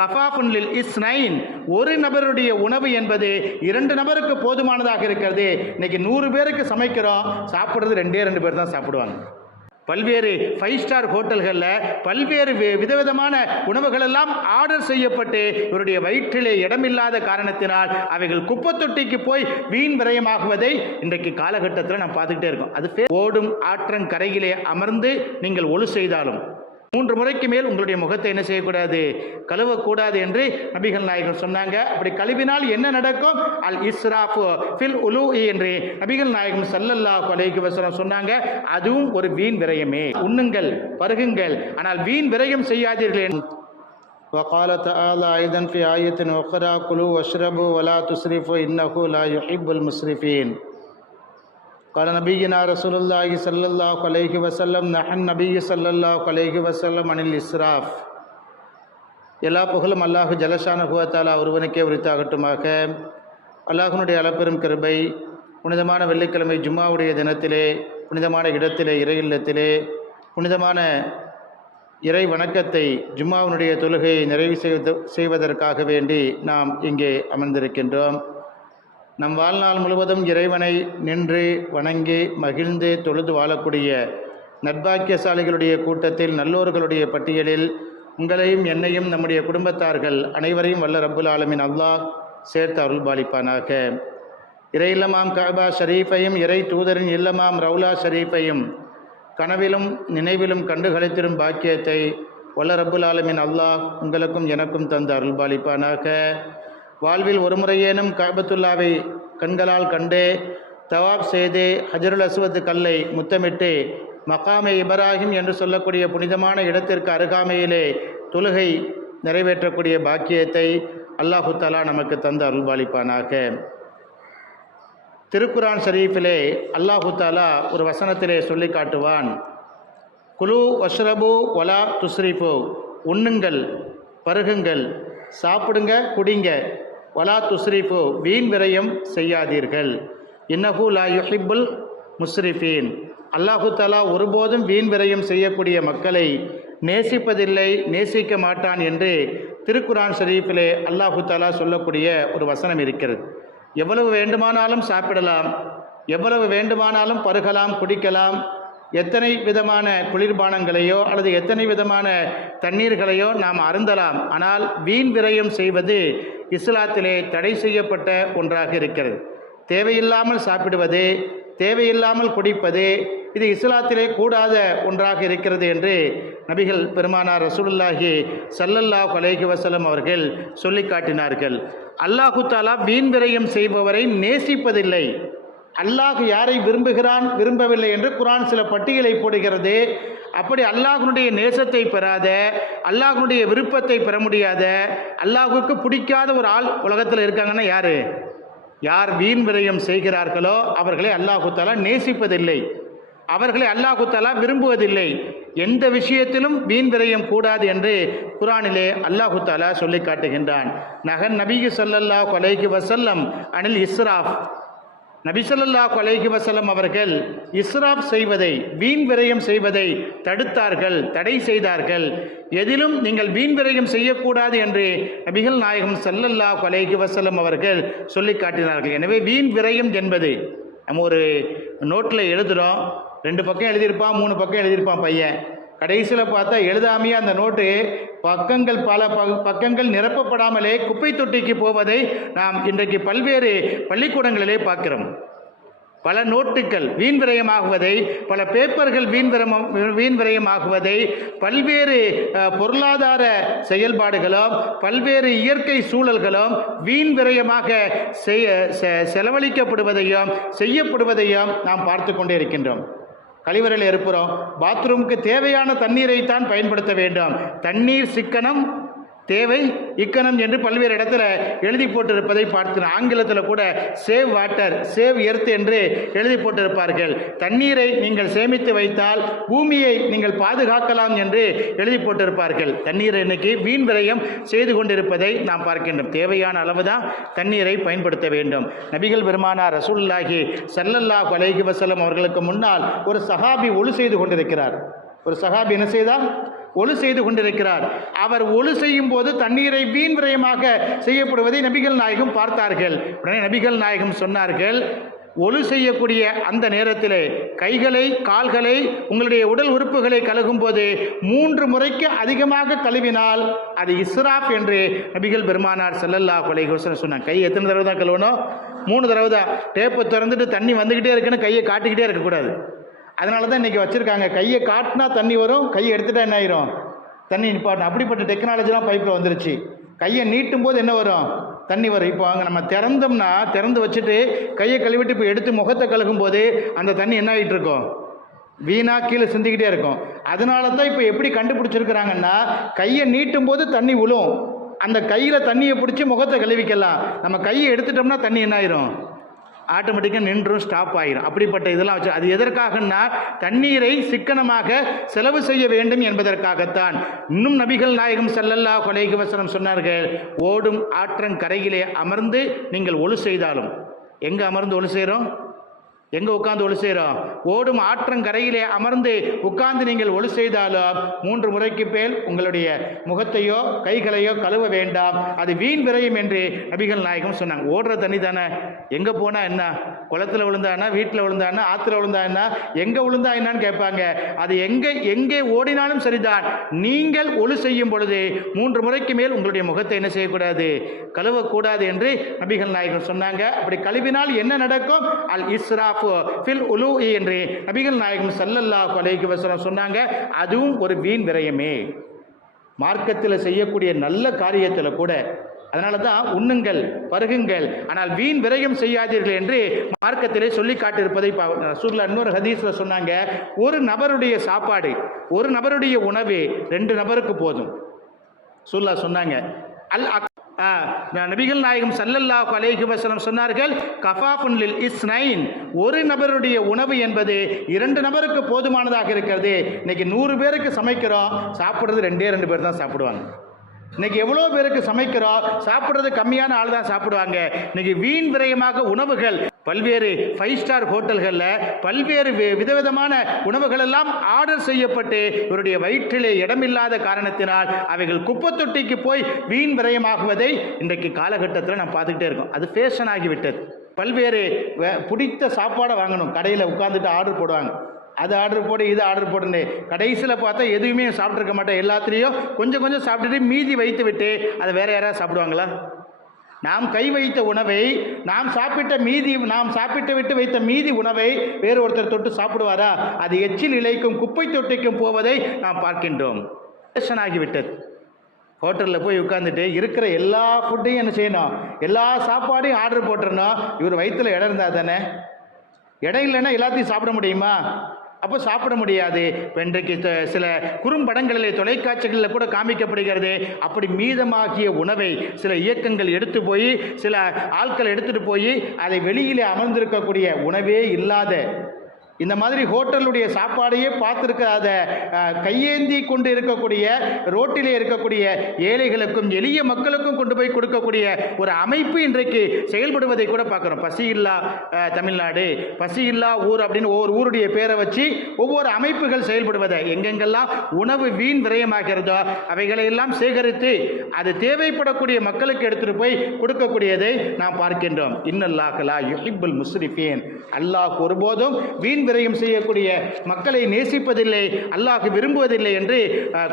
கஃபாஃபுன் லில் இஸ்னைன், ஒரு நபருடைய உணவு என்பது 2 நபருக்கு போதுமானதாக இருக்கிறது. இன்னைக்கு 100 பேருக்கு சமைக்கிறோம், சாப்பிட்றது 2 பேர் தான் சாப்பிடுவாங்க. பல்வேறு 5 ஸ்டார் ஹோட்டல்களில் பல்வேறு விதவிதமான உணவுகள் எல்லாம் ஆர்டர் செய்யப்பட்டு இவருடைய வயிற்றிலே இடமில்லாத காரணத்தினால் அவைகள் குப்பை தொட்டிக்கு போய் வீண் விரயமாகுவதை இன்றைக்கு காலகட்டத்தில் நாம் பார்த்துக்கிட்டே இருக்கோம். அது ஓடும் ஆற்றங்கரையிலே அமர்ந்து நீங்கள் ஒழு செய்தாலும் 3 முறைக்கு மேல் உங்களுடைய முகத்தை என்ன செய்யக்கூடாது, கழுவக்கூடாது என்று நபிகள் நாயகம் சொன்னாங்க. அப்படி கழுவினால் என்ன நடக்கும்? அல் இஸ்ராஃப் ஃபில் உலூஇ என்று நபிகள் நாயகம் ஸல்லல்லாஹு அலைஹி வஸல்லம் சொன்னாங்க. அதுவும் ஒரு வீண் விரயமே. உண்ணுங்கள், பருகுங்கள், ஆனால் வீண் விரயம் செய்யாதீர்கள். وقال تعالى أيضا في آية أخرى كلوا واشربوا ولا تسرفوا إنه لا يحب المسرفين. قال نبينا رسول الله صلى الله عليه وسلم نهى النبي صلى الله عليه وسلم عن الإسراف. எல்லா புகழும் அல்லாஹு ஜல்லஷானஹு வ தஆலா ஒருவனுக்கே உரித்தாகட்டுமாக. அல்லாஹ்வுடைய அளப்பெரும் கிருபை புனிதமான வெள்ளிக்கிழமை ஜும்மாவுடைய தினத்திலே புனிதமான இடத்திலே இறை இல்லத்திலே புனிதமான இறை வணக்கத்தை ஜும்மாவுடைய தொழுகையை நிறைவு செய்வதற்காக வேண்டி நாம் இங்கே அமர்ந்திருக்கின்றோம். நம் வாழ்நாள் முழுவதும் இறைவனை நின்று வணங்கி மகிழ்ந்து தொழுது வாழக்கூடிய நற்பாக்கியசாலிகளுடைய கூட்டத்தில், நல்லோர்களுடைய பட்டியலில் உங்களையும் என்னையும் நம்முடைய குடும்பத்தார்கள் அனைவரையும் வல்ல ரப்புல் ஆலமீன் அல்லாஹ் சேர்த்து அருள்பாலிப்பானாக. இறை இல்லமாம் கஅபா ஷரீஃபையும் இறை தூதரின் இல்லமாம் ரவுலா ஷரீஃபையும் கனவிலும் நினைவிலும் கண்டு களித்திரும் பாக்கியத்தை வல்ல ரப்புல் ஆலமீன் அல்லாஹ் உங்களுக்கும் எனக்கும் தந்து அருள்பாலிப்பானாக. வாழ்வில் ஒரு முறையேனும் கஅபத்துல்லாவை கண்களால் கண்டு தவாப் செய்து ஹஜருல் அஸ்வத் கல்லை முத்தமிட்டு மகாமே இப்ராஹிம் என்று சொல்லக்கூடிய புனிதமான இடத்திற்கு அருகாமையிலே தொழுகை நிறைவேற்றக்கூடிய பாக்கியத்தை அல்லாஹு தஆலா நமக்கு தந்து அருள்பாலிப்பானாக. திருக்குரான் ஷரீஃபிலே அல்லாஹு தஆலா ஒரு வசனத்திலே சொல்லி காட்டுவான், குலு வஷ்ரபு வலா துஸ்ரிஃபு, உண்ணுங்கள், பருகுங்கள், சாப்பிடுங்க, குடிங்க, வலா துஸ்ரிஃபு, வீண் விரயம் செய்யாதீர்கள், இன்னஹு லா யுஹிப்புல் முஸ்ரிஃபீன், அல்லாஹு தஆலா ஒருபோதும் வீண் விரயம் செய்யக்கூடிய மக்களை நேசிப்பதில்லை, நேசிக்க மாட்டான் என்று திருக்குரான் ஷரீஃபிலே அல்லாஹு தஆலா சொல்லக்கூடிய ஒரு வசனம் இருக்கிறது. எவ்வளவு வேண்டுமானாலும் சாப்பிடலாம், எவ்வளவு வேண்டுமானாலும் பருகலாம், குடிக்கலாம், எத்தனை விதமான குளிர்பானங்களையோ அல்லது எத்தனை விதமான தண்ணீர்களையோ நாம் அருந்தலாம். ஆனால் வீண் விரயம் செய்வது இஸ்லாத்திலே தடை செய்யப்பட்ட ஒன்றாக இருக்கிறது. தேவையில்லாமல் சாப்பிடுவது, தேவையில்லாமல் குடிப்பது, இது இஸ்லாத்திலே கூடாத ஒன்றாக இருக்கிறது என்று நபிகள் பெருமானார் ரசூலுல்லாஹி ஸல்லல்லாஹு அலைஹி வஸல்லம் அவர்கள் சொல்லி காட்டினார்கள். அல்லாஹு தஆலா வீண் விரயம் செய்பவரை நேசிப்பதில்லை. அல்லாஹ் யாரை விரும்புகிறான், விரும்பவில்லை என்று குர்ஆன் சில பட்டியலை போடுகிறது. அப்படி அல்லாஹ்வுடைய நேசத்தை பெறாத, அல்லாஹ்வுடைய விருப்பத்தை பெற முடியாத, அல்லாஹ்வுக்கு பிடிக்காத ஒரு ஆள் உலகத்தில் இருக்காங்கன்னா யாரு? யார் வீண் விரயம் செய்கிறார்களோ அவர்களை அல்லாஹு தஆலா நேசிப்பதில்லை, அவர்களை அல்லாஹு தஆலா விரும்புவதில்லை. எந்த விஷயத்திலும் வீண் விரயம் கூடாது என்று குர்ஆனிலே அல்லாஹு தஆலா சொல்லி காட்டுகின்றான். நஹன் நபி ஸல்லல்லாஹு அலைஹி வஸல்லம் அனில் இஸ்ராஃப், நபி ஸல்லல்லாஹு அலைஹி வஸல்லம் அவர்கள் இஸ்ராப் செய்வதை, வீண் விரயம் செய்வதை தடுத்தார்கள், தடை செய்தார்கள். எதிலும் நீங்கள் வீண் விரயம் செய்யக்கூடாது என்று நபிகள் நாயகம் ஸல்லல்லாஹு அலைஹி வஸல்லம் அவர்கள் சொல்லி காட்டினார்கள். எனவே வீண் விரயம் என்பது, நம்ம ஒரு நோட்டில் எழுதுகிறோம், 2 பக்கம் எழுதியிருப்பான், 3 பக்கம் எழுதியிருப்பான் பையன், கடைசியில் பார்த்தா எழுதாமையே அந்த நோட்டு பக்கங்கள் பல பக்கங்கள் நிரப்பப்படாமலே குப்பை தொட்டிக்கு போவதை நாம் இன்றைக்கு பல்வேறு பள்ளிக்கூடங்களிலே பார்க்கிறோம். பல நோட்டுகள் வீண் விரயமாகுவதை, பல பேப்பர்கள் வீண் விரயமாகுவதை, பல்வேறு பொருளாதார செயல்பாடுகளும் பல்வேறு இயற்கை சூழல்களும் வீண் விரயமாக செலவழிக்கப்படுவதையும் செய்யப்படுவதையும் நாம் பார்த்து கொண்டே இருக்கின்றோம். கழிவறையில் இருப்போம், பாத்ரூமுக்கு தேவையான தண்ணீரை தான் பயன்படுத்த வேண்டும். தண்ணீர் சிக்கனம், தேவை இக்கணம் என்று பல்வேறு இடத்துல எழுதி போட்டிருப்பதை பார்க்கிறோம். ஆங்கிலத்தில் கூட சேவ் வாட்டர், சேவ் எர்த் என்று எழுதி போட்டிருப்பார்கள். தண்ணீரை நீங்கள் சேமித்து வைத்தால் பூமியை நீங்கள் பாதுகாக்கலாம் என்று எழுதி போட்டிருப்பார்கள். தண்ணீரை இன்னைக்கு வீண் விரயம் செய்து கொண்டிருப்பதை நாம் பார்க்கின்றோம். தேவையான அளவு தான் தண்ணீரை பயன்படுத்த வேண்டும். நபிகள் பெருமானார் ரசூலுல்லாஹி ஸல்லல்லாஹு அலைஹி வஸல்லம் அவர்களுக்கு முன்னால் ஒரு சஹாபி ஒழு செய்து கொண்டிருக்கிறார். ஒரு சஹாபி என்ன செய்தார்? ஒழு செய்து கொண்டிருக்கிறார். அவர் ஒழு செய்யும் போது தண்ணீரை வீண் விரயமாக செய்யப்படுவதை நபிகள் நாயகம் பார்த்தார்கள். உடனே நபிகள் நாயகம் சொன்னார்கள், ஒழு செய்யக்கூடிய அந்த நேரத்திலே கைகளை கால்களை உங்களுடைய உடல் உறுப்புகளை கழுகும் போது 3 முறைக்கு அதிகமாக கழுவினால் அது இஸ்ராஃப் என்று நபிகள் பெருமானார் ஸல்லல்லாஹு அலைஹி வஸல்லம் சொன்னாங்க. கை எத்தனை தடவை தான் கழுவணும்? 3 தடவை தான். டேப்பை திறந்துட்டு தண்ணி வந்துக்கிட்டே இருக்குன்னு கையை காட்டிக்கிட்டே இருக்கக்கூடாது. அதனால தான் இன்றைக்கி வச்சுருக்காங்க, கையை காட்டினா தண்ணி வரும், கையை எடுத்துட்டா என்ன ஆயிரும்? தண்ணி நிப்பாட்டணும். அப்படிப்பட்ட டெக்னாலஜிலாம் பைப்பில் வந்துருச்சு. கையை நீட்டும் போது என்ன வரும்? தண்ணி வரும். இப்போ அங்கே நம்ம திறந்தோம்னா, திறந்து வச்சுட்டு கையை கழுவிட்டு இப்போ எடுத்து முகத்தை கழுகும் போது அந்த தண்ணி என்ன ஆகிட்டு இருக்கும்? வீணா கீழே சிந்திக்கிட்டே இருக்கும். அதனால தான் இப்போ எப்படி கண்டுபிடிச்சிருக்கிறாங்கன்னா, கையை நீட்டும் போது தண்ணி விழும், அந்த கையில் தண்ணியை பிடிச்சி முகத்தை கழுவிக்கலாம். நம்ம கையை எடுத்துட்டோம்னா தண்ணி என்ன ஆயிரும்? ஆட்டோமேட்டிக்காக நின்றும், ஸ்டாப் ஆகிரும். அப்படிப்பட்ட இதெல்லாம் வச்சு அது எதற்காகன்னா தண்ணீரை சிக்கனமாக செலவு செய்ய வேண்டும் என்பதற்காகத்தான். இன்னும் நபிகள் நாயகம் ஸல்லல்லாஹு அலைஹி வஸல்லம் சொன்னார்கள், ஓடும் ஆற்றங்கரையிலே அமர்ந்து நீங்கள் ஒழு செய்தாலும். எங்கே அமர்ந்து ஒழு செய்கிறோம்? எங்கே உட்காந்து ஒழு செய்கிறோம்? ஓடும் ஆற்றங்கரையிலே அமர்ந்து உட்கார்ந்து நீங்கள் ஒழு செய்தாலும் 3 முறைக்கு மேல் உங்களுடைய முகத்தையோ கைகளையோ கழுவ வேண்டாம், அது வீண் விரயம் என்று நபிகள் நாயகம் சொன்னாங்க. ஓடுற தண்ணி தானே, எங்கே போனால் என்ன? குளத்தில் விழுந்தானா, வீட்டில் விழுந்தானா, ஆற்றுல விழுந்தா என்ன, எங்கே விழுந்தா என்னான்னு கேட்பாங்க. அது எங்கே ஓடினாலும் சரிதான். நீங்கள் ஒழு செய்யும் பொழுது 3 முறைக்கு மேல் உங்களுடைய முகத்தை என்ன செய்யக்கூடாது? கழுவக்கூடாது என்று நபிகள் நாயகம் சொன்னாங்க. அப்படி கழுவினால் என்ன நடக்கும்? அல் இஸ்ராஃப் ஃபில் உலூஇ என்று நபிகள் நாயகம் ஸல்லல்லாஹு அலைஹி வஸல்லம் சொன்னாங்க. அதுவும் ஒரு வீண் விரயமே மார்க்கத்தில் செய்யக்கூடிய நல்ல காரியத்தில் கூட. அதனால தான் உண்ணுங்கள் பருகுங்கள், ஆனால் வீண் விரயம் செய்யாதீர்கள் என்று மார்க்கத்திலே சொல்லி காட்டியிருப்பதை ரசூலுல்லாஹ் இன்னொரு ஹதீஸில் சொன்னாங்க, ஒரு நபருடைய சாப்பாடு, ஒரு நபருடைய உணவு 2 நபருக்கு போதும். ரசூலுல்லாஹ் சொன்னாங்க. நபிகள் நாயகம் ஸல்லல்லாஹு அலைஹி வஸல்லம் சொன்னார்கள், கஃபாஃபுன் லில் இஸ்னைன், ஒரு நபருடைய உணவு என்பது 2 நபருக்கு போதுமானதாக இருக்கிறது. இன்னைக்கு 100 பேருக்கு சமைக்கிறோம், சாப்பிட்றது 2 பேர் தான் சாப்பிடுவாங்க. இன்னைக்கு எவ்வளோ பேருக்கு சமைக்கிறோம், சாப்பிட்றது கம்மியான ஆள் தான் சாப்பிடுவாங்க. இன்னைக்கு வீண் விரயமாக உணவுகள் பல்வேறு 5 ஸ்டார் ஹோட்டல்களில் பல்வேறு விதவிதமான உணவுகள் எல்லாம் ஆர்டர் செய்யப்பட்டு இவருடைய வயிற்றிலே இடமில்லாத காரணத்தினால் அவைகள் குப்பை தொட்டிக்கு போய் வீண் விரயமாகுவதை இன்றைக்கு காலகட்டத்தில் நாம் பார்த்துக்கிட்டே இருக்கோம். அது ஃபேஷன் ஆகிவிட்டது. பல்வேறு பிடித்த சாப்பாடை வாங்கணும், கடையில் உட்காந்துட்டு ஆர்டர் போடுவாங்க. அது ஆர்டர் போடு, இது ஆர்டர் போடுன்னு கடைசியில் பார்த்தா எதுவுமே சாப்பிட்ருக்க மாட்டேன். எல்லாத்துலேயும் கொஞ்சம் சாப்பிட்டுட்டு மீதி வைத்து விட்டு அதை வேறு யாராவது சாப்பிடுவாங்களா? நாம் கை வைத்த உணவை, நாம் சாப்பிட்டு விட்டு வைத்த மீதி உணவை வேறு ஒருத்தர் தொட்டு சாப்பிடுவாரா? அது எச்சில் இலைக்கும் குப்பை தொட்டிக்கும் போவதை நாம் பார்க்கின்றோம். ஃபேஷன் ஆகிவிட்டது. ஹோட்டலில் போய் உட்காந்துட்டு இருக்கிற எல்லா ஃபுட்டையும் என்ன செய்யணும்? எல்லா சாப்பாடையும் ஆர்டர் போட்டுருந்தோம். இவர் வயிற்றில் இடம் இருந்தால் தானே. இடம் இல்லைன்னா எல்லாத்தையும் சாப்பிட முடியுமா? அப்போ சாப்பிட முடியாது. இன்றைக்கு சில குறும்படங்களிலே தொலைக்காட்சிகளில் கூட காமிக்கப்படுகிறது. அப்படி மீதமாகிய உணவை சில இயக்கங்கள் எடுத்து போய், சில ஆட்கள் எடுத்துகிட்டு போய் அதை வெளியிலே அமர்ந்திருக்கக்கூடிய உணவே இல்லாத இந்த மாதிரி ஹோட்டலுடைய சாப்பாடையே பார்த்துருக்காத கையேந்தி கொண்டு இருக்கக்கூடிய ரோட்டிலே இருக்கக்கூடிய ஏழைகளுக்கும் எளிய மக்களுக்கும் கொண்டு போய் கொடுக்கக்கூடிய ஒரு அமைப்பு இன்றைக்கு செயல்படுவதை கூட பார்க்குறோம். பசியில்லா தமிழ்நாடு, பசியில்லா ஊர் அப்படின்னு ஒவ்வொரு ஊருடைய பேரை வச்சு ஒவ்வொரு அமைப்புகள் செயல்படுவதை, எங்கெங்கெல்லாம் உணவு வீண் விரயமாகிறதோ அவைகளை எல்லாம் சேகரித்து அது தேவைப்படக்கூடிய மக்களுக்கு எடுத்துகிட்டு போய் கொடுக்கக்கூடியதை நாம் பார்க்கின்றோம். இன்னல்லாஹ் லா யுஹிப்புல் முஸ்ரிஃபீன், அல்லாஹ் ஒருபோதும் வீண் விரயம் செய்யக்கூடிய மக்களை நேசிப்பதில்லை, அல்லாஹ் விரும்புவதில்லை என்று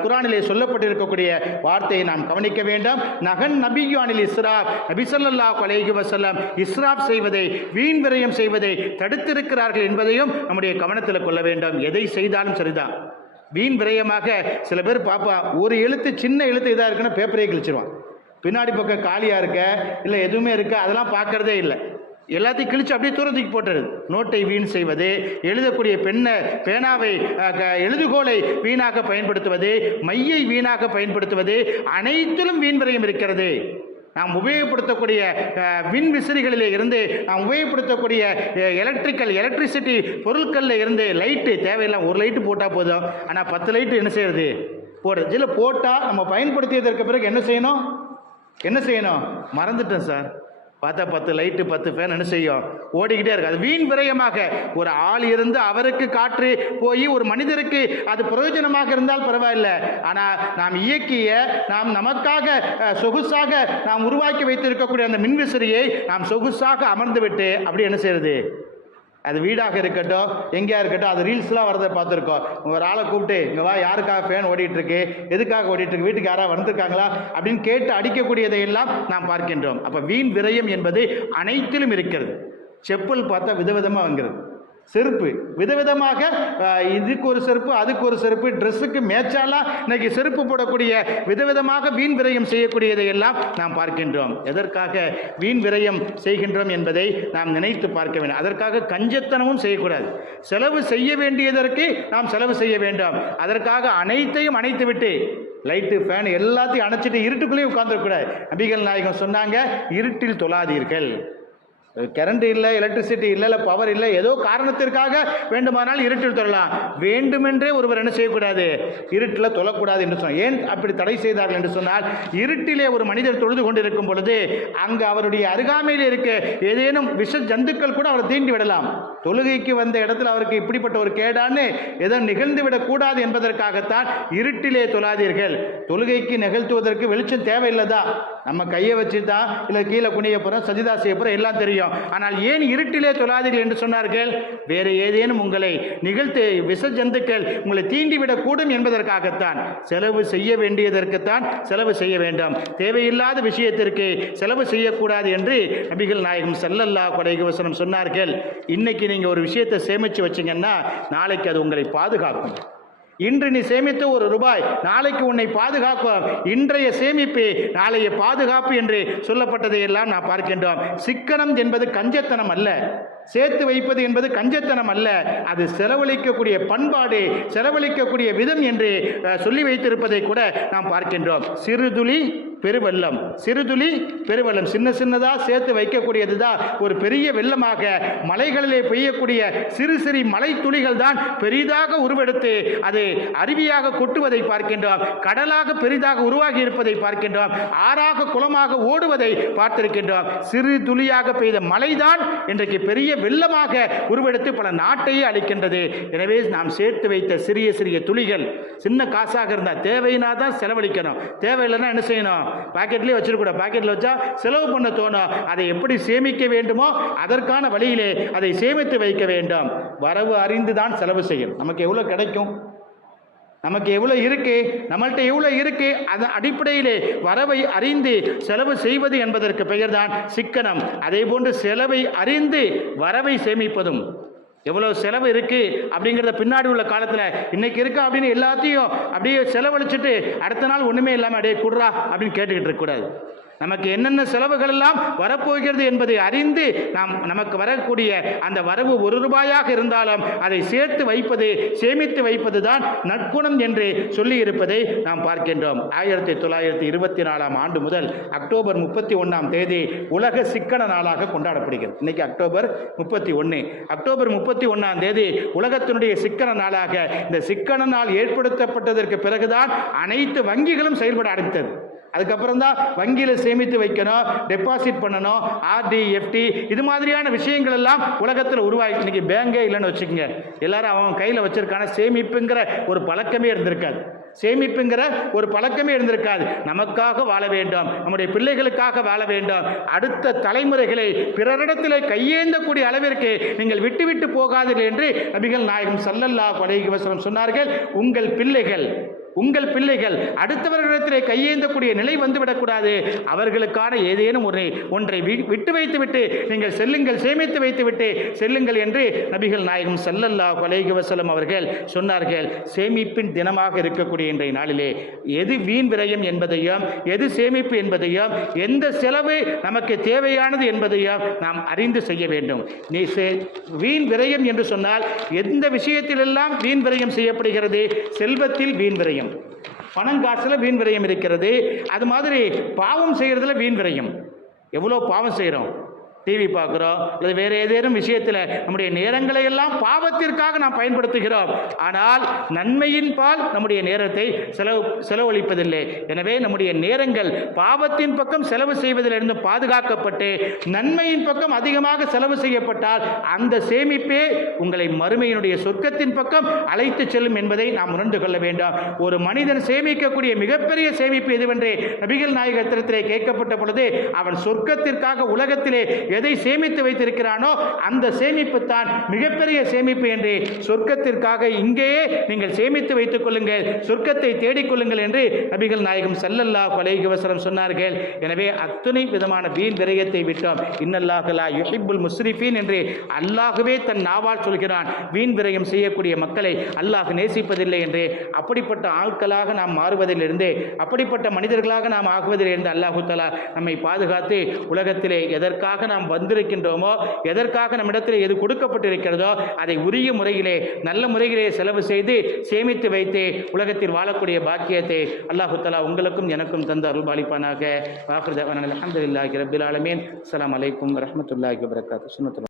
குர்ஆனிலே சொல்லப்பட்டிருக்கக்கூடிய வார்த்தையை நாம் கவனிக்க வேண்டும். நகன் நபியானில் இஸ்ராப், நபி ஸல்லல்லாஹு அலைஹி வஸல்லம் இஸ்ராப் செய்வதை, வீண் விரயம் செய்வதை தடுத்திருக்கிறார்கள் என்பதையும் நம்முடைய கவனத்தில் கொள்ள வேண்டும். எதை செய்தாலும் சரிதான். வீண் விரயமாக சில பேர் பார்ப்பா, ஒரு எழுத்து சின்ன எழுத்து இதாக இருக்குன்னா பேப்பரே கிழிச்சிருவான். பின்னாடி பக்கம் காலியாக இருக்க இல்லை எதுவுமே இருக்க அதெல்லாம் பார்க்கறதே இல்லை. எல்லாத்தையும் கிழிச்சு அப்படியே தூரத்துக்கு போட்டுறது. நோட்டை வீண் செய்வது, எழுதக்கூடிய பேனாவை எழுதுகோலை வீணாக பயன்படுத்துவது, மையை வீணாக பயன்படுத்துவது, அனைத்திலும் வீண் விரயம் இருக்கிறது. நாம் உபயோகப்படுத்தக்கூடிய விண் விசிறிகளிலே இருந்து, நாம் உபயோகப்படுத்தக்கூடிய எலக்ட்ரிசிட்டி பொருட்களில் இருந்து லைட்டு தேவையில்லாம், ஒரு லைட்டு போட்டால் போதும். ஆனால் 10 லைட்டு என்ன செய்யறது? போடுறது. இதில் போட்டால் நம்ம பயன்படுத்தியதற்கு பிறகு என்ன செய்யணும்? மறந்துட்டேன் சார், பார்த்தா 10 லைட்டு 10 ஃபேன் என்ன செய்யும், ஓடிக்கிட்டே இருக்கு. அது வீண் விரயமாக. ஒரு ஆள் இருந்து அவருக்கு காற்று போய் ஒரு மனிதருக்கு அது பிரயோஜனமாக இருந்தால் பரவாயில்லை. ஆனால் நாம் இயக்கிய, நாம் நமக்காக சொகுசாக நாம் உருவாக்கி வைத்திருக்கக்கூடிய அந்த மின்விசிறியை நாம் சொகுசாக அமர்ந்து விட்டு அப்படி என்ன செய்யறது, அது வீடாக இருக்கட்டும் எங்கேயா இருக்கட்டும், அது ரீல்ஸ்லாம் வரதை பார்த்துருக்கோம். ஒரு ஆளை கூப்பிட்டு இங்கே வா, யாருக்காக ஃபேன் ஓடிட்டுருக்கு, எதுக்காக ஓடிட்டுருக்கு, வீட்டுக்கு யாராவது வந்திருக்காங்களா அப்படின்னு கேட்டு அடிக்கக்கூடியதையெல்லாம் நாம் பார்க்கின்றோம். அப்போ வீண் விரயம் என்பது அனைத்திலும் இருக்கிறது. செப்பல் பார்த்தா விதவிதமாக வாங்குறது, செருப்பு விதவிதமாக, இதுக்கு ஒரு செருப்பு அதுக்கு ஒரு செருப்பு, ட்ரெஸ்ஸுக்கு மேட்சாலாம் இன்னைக்கு செருப்பு போடக்கூடிய விதவிதமாக வீண் விரயம் செய்யக்கூடியதை எல்லாம் நாம் பார்க்கின்றோம். எதற்காக வீண் விரயம் செய்கின்றோம் என்பதை நாம் நினைத்து பார்க்க வேண்டும். அதற்காக கஞ்சத்தனமும் செய்யக்கூடாது. செலவு செய்ய வேண்டியதற்கு நாம் செலவு செய்ய வேண்டும். அதற்காக அனைத்தையும் அணைத்து விட்டு லைட்டு ஃபேன் எல்லாத்தையும் அணைச்சிட்டு இருட்டுக்குள்ளேயே உட்கார்ந்துருக்கூடாது. நபிகள் நாயகம் சொன்னாங்க, இருட்டில் தொழாதீர்கள். கரண்ட் இல்லை, எலக்ட்ரிசிட்டி இல்லை, பவர் இல்லை, ஏதோ காரணத்திற்காக வேண்டுமானால் இருட்டில் தொழலாம். வேண்டுமென்றே ஒருவர் என்ன செய்யக்கூடாது, இருட்டில் தொழக்கூடாது என்று சொன்னார். ஏன் அப்படி தடை செய்தார்கள் என்று சொன்னால், இருட்டிலே ஒரு மனிதர் தொழுது கொண்டிருக்கும் பொழுது அங்கு அவருடைய அருகாமையில் இருக்க ஏதேனும் விஷ ஜந்துக்கள் கூட அவரை தீண்டி விடலாம். தொழுகைக்கு வந்த இடத்துல அவருக்கு இப்படிப்பட்ட ஒரு கேடான்னு ஏதோ நிகழ்ந்து விடக்கூடாது என்பதற்காகத்தான் இருட்டிலே தொழாதீர்கள். தொழுகைக்கு நிகழ்த்துவதற்கு வெளிச்சம் தேவையில்லைதான். நம்ம கையை வச்சு தான் இல்லை கீழே குனிய போகிறோம், சஜிதா செய்ய போகிறோம், எல்லாம் தெரியும். ஆனால் ஏன் இருட்டிலே தொழாதீர்கள் என்று சொன்னார்கள்? வேறு ஏதேனும் உங்களை நிகழ்த்து விஷ ஜந்துக்கள் உங்களை தீண்டிவிடக்கூடும் என்பதற்காகத்தான். செலவு செய்ய வேண்டியதற்குத்தான் செலவு செய்ய வேண்டும். தேவையில்லாத விஷயத்திற்கு செலவு செய்யக்கூடாது என்று நபிகள் நாயகம் ஸல்லல்லாஹு அலைஹி வஸல்லம் சொன்னார்கள். இன்னைக்கு நீங்கள் ஒரு விஷயத்தை சேமித்து வச்சிங்கன்னா நாளைக்கு அது உங்களை பாதுகாக்கும். இன்று நீ சேமித்த ₹1 நாளைக்கு உன்னை பாதுகாக்கும். இன்றைய சேமிப்பு நாளைய பாதுகாப்பு என்று சொல்லப்பட்டதை எல்லாம் நாம் பார்க்கின்றோம். சிக்கனம் என்பது கஞ்சத்தனம் அல்ல, சேர்த்து வைப்பது என்பது கஞ்சத்தனம் அல்ல, அது செலவழிக்கக்கூடிய பண்பாடு, செலவழிக்கக்கூடிய விதம் என்று சொல்லி வைத்திருப்பதை கூட நாம் பார்க்கின்றோம். சிறுதுளி பெருவெள்ளம், சிறுதுளி பெருவெள்ளம், சின்ன சின்னதாக சேர்த்து வைக்கக்கூடியது தான் ஒரு பெரிய வெள்ளமாக. மலைகளிலே பெய்யக்கூடிய சிறு சிறு மலை துளிகள் தான் பெரிதாக உருவெடுத்து அது அருவியாக கொட்டுவதை பார்க்கின்றோம். கடலாக பெரிதாக உருவாகி இருப்பதை பார்க்கின்றோம். ஆறாக குளமாக ஓடுவதை பார்த்திருக்கின்றோம். சிறு துளியாக பெய்த மலைதான் இன்றைக்கு பெரிய வெள்ளமாக உருவெடுத்து பல நாட்டையே அளிக்கின்றது. எனவே நாம் சேர்த்து வைத்த சிறிய சிறிய துளிகள், சின்ன காசாக இருந்தால் தேவையினா தான் செலவழிக்கணும், தேவையில்லைன்னா என்ன செய்யணும், பாக்கெட்லேயே வச்சிருக்கூட. பாக்கெட்டில் வச்சா செலவு பண்ண தோணும். அதை எப்படி சேமிக்க வேண்டுமோ அதற்கான வழியிலே அதை சேமித்து வைக்க வேண்டும். வரவு அறிந்து தான் செலவு செய்யும். நமக்கு எவ்வளோ கிடைக்கும், நமக்கு எவ்வளோ இருக்கு, நம்மள்கிட்ட எவ்வளோ இருக்கு, அதன் அடிப்படையிலே வரவை அறிந்து செலவு செய்வது என்பதற்கு பெயர்தான் சிக்கனம். அதே போன்று செலவை அறிந்து வரவை சேமிப்பதும். எவ்வளோ செலவு இருக்குது அப்படிங்கிறத பின்னாடி உள்ள காலத்தில் இன்றைக்கி இருக்கா அப்படின்னு எல்லாத்தையும் அப்படியே செலவழிச்சிட்டு அடுத்த நாள் ஒன்றுமே இல்லாமல் அப்படியே குடுறா அப்படின்னு கேட்டுக்கிட்டு இருக்கக்கூடாது. நமக்கு என்னென்ன செலவுகள் எல்லாம் வரப்போகிறது என்பதை அறிந்து நமக்கு வரக்கூடிய அந்த வரவு ₹1 இருந்தாலும் அதை சேர்த்து வைப்பது, சேமித்து வைப்பது தான் நற்குணம் என்று சொல்லி இருப்பதை நாம் பார்க்கின்றோம். 1924 ஆண்டு முதல் அக்டோபர் 31 உலக சிக்கன நாளாக கொண்டாடப்படுகிறது. இன்னைக்கு அக்டோபர் 31. அக்டோபர் 31 உலகத்தினுடைய சிக்கன நாளாக இந்த சிக்கன நாள் ஏற்படுத்தப்பட்டதற்கு பிறகுதான் அனைத்து வங்கிகளும் செயல்பட ஆரம்பித்தது. அதுக்கப்புறம் தான் வங்கியில் சேமித்து வைக்கணும், டெபாசிட் பண்ணணும், ஆர்டி எஃப்டி இது மாதிரியான விஷயங்கள் எல்லாம் உலகத்தில் உருவாகி. இன்னைக்கு பேங்கே இல்லைன்னு வச்சுக்கோங்க, எல்லாரும் அவன் கையில் வச்சிருக்கான சேமிப்புங்கிற ஒரு பழக்கமே இருந்திருக்காது. சேமிப்புங்கிற ஒரு பழக்கமே இருந்திருக்காது. நமக்காக வாழ வேண்டும், நம்முடைய பிள்ளைகளுக்காக வாழ வேண்டும், அடுத்த தலைமுறைகளை பிறரிடத்திலே கையேந்தக்கூடிய அளவிற்கு நீங்கள் விட்டு விட்டு போகாதீர்கள் என்று நபிகள் நாயகம் ஸல்லல்லாஹு அலைஹி வஸல்லம் சொன்னார்கள். உங்கள் பிள்ளைகள் அடுத்தவர்களிடத்திலே கையேந்தக்கூடிய நிலை வந்துவிடக்கூடாது. அவர்களுக்கான ஏதேனும் ஒன்றை விட்டு வைத்து விட்டு நீங்கள் செல்லுங்கள், சேமித்து வைத்து விட்டு செல்லுங்கள் என்று நபிகள் நாயகம் ஸல்லல்லாஹு அலைஹி வஸல்லம் அவர்கள் சொன்னார்கள். சேமிப்பின் தினமாக இருக்கக்கூடிய இன்றைய நாளிலே எது வீண் விரயம் என்பதையும், எது சேமிப்பு என்பதையும், எந்த செலவு நமக்கு தேவையானது என்பதையும் நாம் அறிந்து செய்ய வேண்டும். வீண் விரயம் என்று சொன்னால் எந்த விஷயத்திலெல்லாம் வீண் விரயம் செய்யப்படுகிறது? செல்வத்தில் வீண் விரயம், பணங்காசுல வீண் விரயம் இருக்கிறது. அது மாதிரி பாவம் செய்யறதுல வீண் விரயம். எவ்வளோ பாவம் செய்கிறோம், டிவி பார்க்குறோம் அல்லது வேறு ஏதேனும் விஷயத்தில் நம்முடைய நேரங்களை எல்லாம் பாவத்திற்காக நாம் பயன்படுத்துகிறோம். ஆனால் நன்மையின் பால் நம்முடைய நேரத்தை செலவழிப்பதில்லை. எனவே நம்முடைய நேரங்கள் பாவத்தின் பக்கம் செலவு செய்வதிலிருந்து பாதுகாக்கப்பட்டு நன்மையின் பக்கம் அதிகமாக செலவு செய்யப்பட்டால் அந்த சேமிப்பே உங்களை மறுமையினுடைய சொர்க்கத்தின் பக்கம் அழைத்து செல்லும் என்பதை நாம் உணர்ந்து கொள்ள வேண்டும். ஒரு மனிதன் சேமிக்கக்கூடிய மிகப்பெரிய சேமிப்பு எதுவென்று நபிகள் நாயகத்திலே கேட்கப்பட்ட பொழுது அவன் சொர்க்கத்திற்காக உலகத்திலே எதை சேமித்து வைத்திருக்கிறானோ அந்த சேமிப்பு தான் மிகப்பெரிய சேமிப்பு என்று, சொர்க்கத்திற்காக இங்கேயே நீங்கள் சேமித்து வைத்துக் கொள்ளுங்கள், சொர்க்கத்தை தேடிக்கொள்ளுங்கள் என்று நபிகள் நாயகம் ஸல்லல்லாஹு அலைஹி வஸல்லம் சொன்னார்கள். எனவே அத்தனை விதமான வீண் விரயத்தை விட்டோம். இன்னல்லாஹு லா யுஹிப்புல் முஸ்ரிஃபீன் என்று அல்லாஹ்வே தன் நாவால் சொல்கிறான். வீண் விரயம் செய்யக்கூடிய மக்களை அல்லாஹ் நேசிப்பதில்லை என்று. அப்படிப்பட்ட ஆட்களாக நாம் மாறுவதிலிருந்து, அப்படிப்பட்ட மனிதர்களாக நாம் ஆகுவதிலிருந்து அல்லாஹு தஆலா நம்மை பாதுகாத்து உலகத்திலே எதற்காக நாம் வந்திருக்கின்றோமோ, எதற்காக நம்மிடத்தில் எது கொடுக்கப்பட்டிருக்கிறதோ அதை உரிய முறையிலே நல்ல முறையிலே செலவு செய்து சேமித்து வைத்து உலகத்தில் வாழக்கூடிய பாக்கியத்தை அல்லாஹு தஆலா உங்களுக்கும் எனக்கும் தந்த அருள்பாலிப்பானாக. வாஹிர் தஅவானா அல்ஹம்துலில்லாஹி ரப்பில் ஆலமீன். அஸ்ஸலாமு அலைக்கும் வரஹ்மத்துல்லாஹி வபரகாத்துஹு.